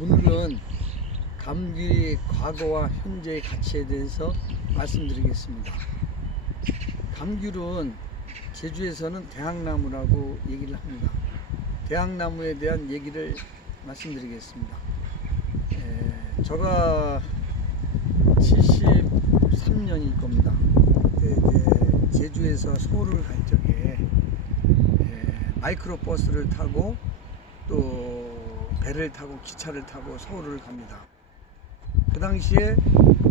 오늘은 감귤의 과거와 현재의 가치에 대해서 말씀드리겠습니다. 감귤은 제주에서는 대학나무라고 얘기를 합니다. 대학나무에 대한 얘기를 말씀드리겠습니다. 저가 73년일 겁니다. 그때 이제 제주에서 서울을 갈 적에 마이크로버스를 타고 또 배를 타고 기차를 타고 서울을 갑니다. 그 당시에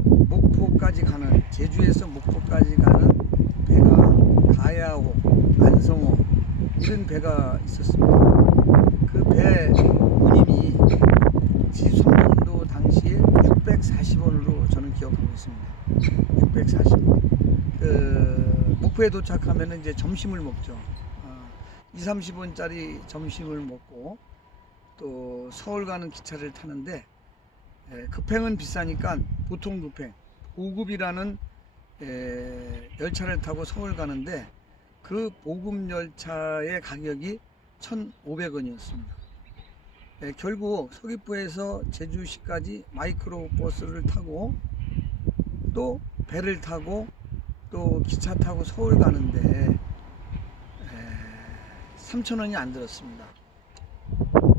목포까지 가는, 제주에서 목포까지 가는 배가 가야호, 안성호 이런 배가 있었습니다. 그 배 운임이 73년도 당시에 640원으로 저는 기억하고 있습니다. 640원. 목포에 도착하면 이제 점심을 먹죠. 20-30원짜리 점심을 먹고 또 서울 가는 기차를 타는데, 급행은 비싸니까 보통 급행, 5급이라는 열차를 타고 서울 가는데 그 보급 열차의 가격이 1,500원이었습니다. 결국 서귀포에서 제주시까지 마이크로버스를 타고 또 배를 타고 또 기차 타고 서울 가는데 3,000원이 안 들었습니다.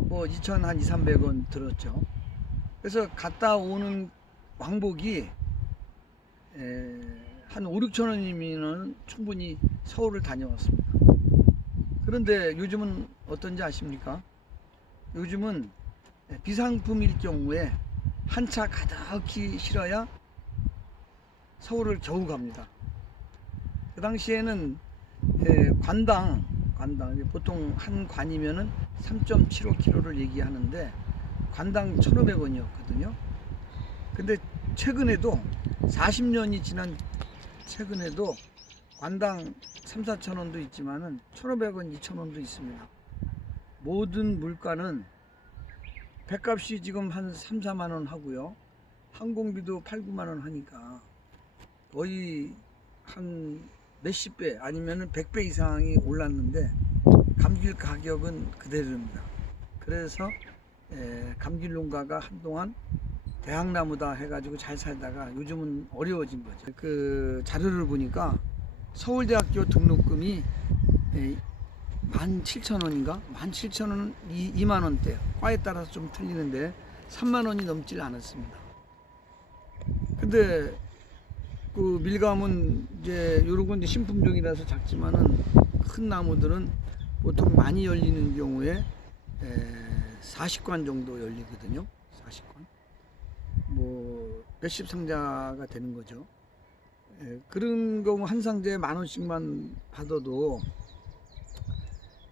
뭐 2,200-300원 들었죠. 그래서 갔다 오는 왕복이 한 5-6,000원이면 충분히 서울을 다녀왔습니다. 그런데 요즘은 어떤지 아십니까? 요즘은 비상품일 경우에 한 차 가득히 실어야 서울을 겨우 갑니다. 그 당시에는 관당 보통 한 관이면은 3.75km를 얘기하는데 관당 1,500원이었거든요. 근데 최근에도 40년이 지난 최근에도 관당 3-4천원도 있지만은 1,500원, 2,000원도 있습니다. 모든 물가는 배값이 지금 한 3-4만원 하고요. 항공비도 8-9만원 하니까 거의 한 몇십 배 아니면 100배 이상이 올랐는데 감귤 가격은 그대로입니다. 그래서 감귤 농가가 한동안 대학나무다 해가지고 잘 살다가 요즘은 어려워진 거죠. 그 자료를 보니까 서울대학교 등록금이 17,000원인가? 17,000원, 2만원대. 과에 따라서 좀 틀리는데 3만원이 넘질 않았습니다. 근데 그 밀감은 이제 요런 이제 신품종이라서 작지만은 큰 나무들은 보통 많이 열리는 경우에 40관 정도 열리거든요. 40관. 뭐 몇십 상자가 되는 거죠. 그런 경우 한 상자에 10,000원씩만 받아도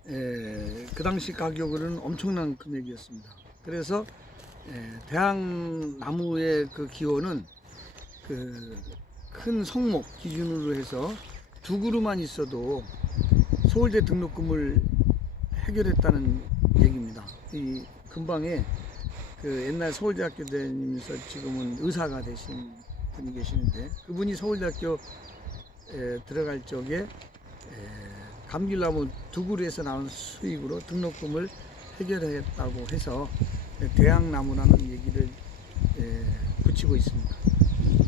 그 당시 가격으로는 엄청난 금액이었습니다. 그래서 대학나무의 그 기호는 그 큰 성목 기준으로 해서 2그루만 있어도 서울대 등록금을 해결했다는 얘기입니다. 이 근방에 그 옛날 서울대학교 다니면서 지금은 의사가 되신 분이 계시는데, 그분이 서울대학교 들어갈 적에 감귤나무 2그루에서 나온 수익으로 등록금을 해결했다고 해서 대학나무라는 얘기를 붙이고 있습니다.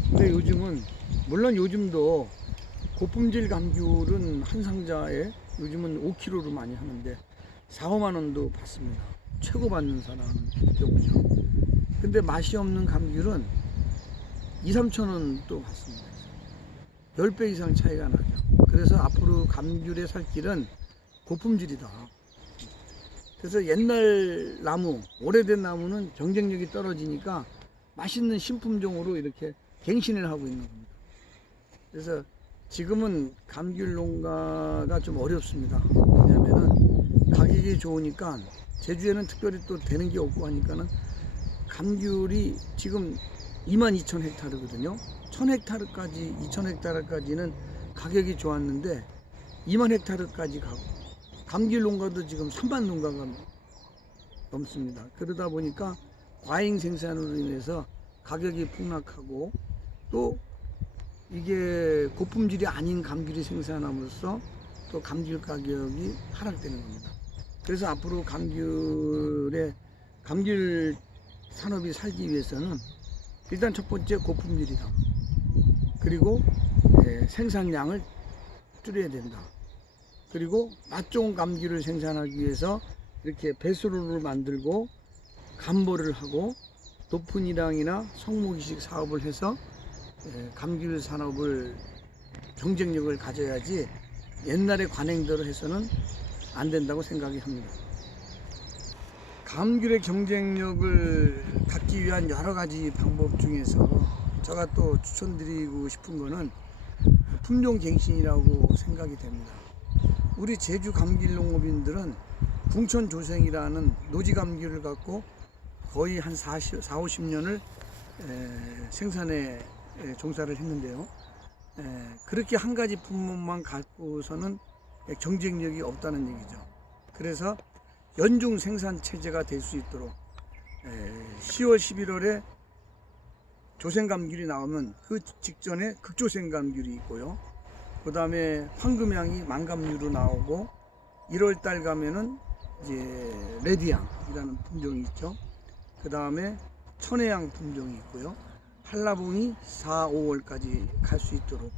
근데 요즘은 물론 요즘도 고품질 감귤은 한 상자에 요즘은 5kg로 많이 하는데 4-5만원도 받습니다. 최고 받는 사람은 경우죠. 근데 맛이 없는 감귤은 2-3천원도 받습니다. 10배 이상 차이가 나죠. 그래서 앞으로 감귤의 살 길은 고품질이다. 그래서 옛날 나무, 오래된 나무는 경쟁력이 떨어지니까 맛있는 신품종으로 이렇게 갱신을 하고 있는 겁니다. 그래서 지금은 감귤 농가가 좀 어렵습니다. 왜냐면은 가격이 좋으니까, 제주에는 특별히 또 되는 게 없고 하니까는 감귤이 지금 22,000헥타르거든요. 1,000헥타르까지, 2,000헥타르까지는 가격이 좋았는데 20,000헥타르까지 가고, 감귤 농가도 지금 3만 농가가 넘습니다. 그러다 보니까 과잉 생산으로 인해서 가격이 폭락하고, 또 이게 고품질이 아닌 감귤이 생산함으로써 또 감귤 가격이 하락되는 겁니다. 그래서 앞으로 감귤 산업이 살기 위해서는 일단 첫 번째 고품질이다. 그리고 생산량을 줄여야 된다. 그리고 맛 좋은 감귤을 생산하기 위해서 이렇게 배수로를 만들고 감보를 하고 높은 일량이나 성목이식 사업을 해서 감귤 산업을 경쟁력을 가져야지 옛날의 관행대로 해서는 안 된다고 생각이 합니다. 감귤의 경쟁력을 갖기 위한 여러 가지 방법 중에서 제가 또 추천드리고 싶은 거는 품종갱신이라고 생각이 됩니다. 우리 제주 감귤 농업인들은 궁천조생이라는 노지감귤을 갖고 거의 한 50년을 생산에 종사를 했는데요. 그렇게 한 가지 품목만 갖고서는 경쟁력이 없다는 얘기죠. 그래서 연중 생산 체제가 될 수 있도록 10월, 11월에 조생감귤이 나오면 그 직전에 극조생감귤이 있고요. 그 다음에 황금향이 만감류로 나오고 1월달 가면은 이제 레디향이라는 품종이 있죠. 그 다음에 천혜향 품종이 있고요. 한라봉이 4, 5월까지 갈 수 있도록,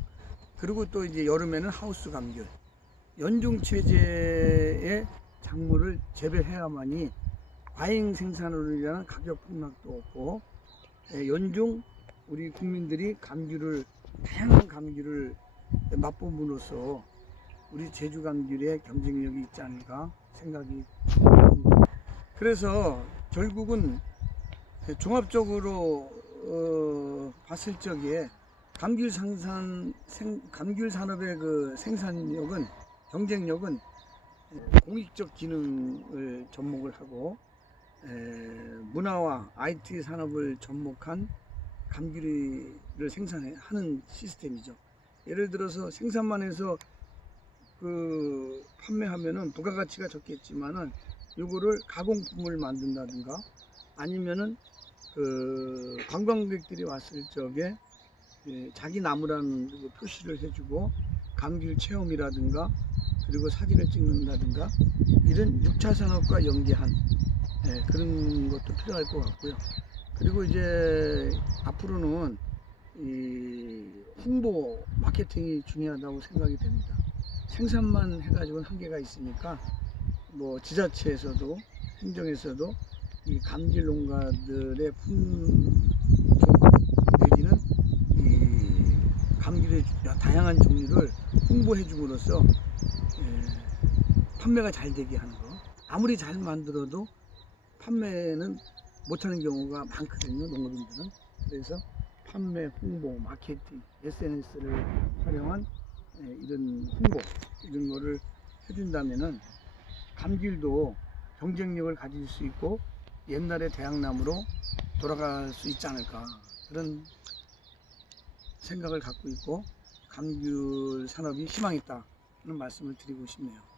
그리고 또 이제 여름에는 하우스 감귤, 연중 체제의 작물을 재배해야만이 과잉 생산으로 인한 가격 폭락도 없고 연중 우리 국민들이 감귤을, 다양한 감귤을 맛봄으로써 우리 제주 감귤의 경쟁력이 있지 않을까 생각이 듭니다. 그래서 결국은 종합적으로 봤을 적에 감귤 산업의 그 생산력은, 경쟁력은 공익적 기능을 접목을 하고 문화와 IT 산업을 접목한 감귤을 생산하는 시스템이죠. 예를 들어서 생산만 해서 그 판매하면은 부가가치가 적겠지만은 요거를 가공품을 만든다든가 아니면은 그 관광객들이 왔을 적에 자기 나무라는 그 표시를 해주고 감귤 체험이라든가 그리고 사진을 찍는다든가 이런 6차 산업과 연계한 그런 것도 필요할 것 같고요. 그리고 이제 앞으로는 이 홍보 마케팅이 중요하다고 생각이 됩니다. 생산만 해가지고는 한계가 있으니까 뭐 지자체에서도 행정에서도 이 감귤 농가들의 품종 내지는 이 감귤의 다양한 종류를 홍보해 줌으로써 판매가 잘 되게 하는 거. 아무리 잘 만들어도 판매는 못하는 경우가 많거든요, 농업인들은. 그래서 판매, 홍보, 마케팅, SNS를 활용한 이런 홍보, 이런 거를 해준다면은 감귤도 경쟁력을 가질 수 있고 옛날의 대학나무로 돌아갈 수 있지 않을까, 그런 생각을 갖고 있고 감귤 산업이 희망이 있다는 말씀을 드리고 싶네요.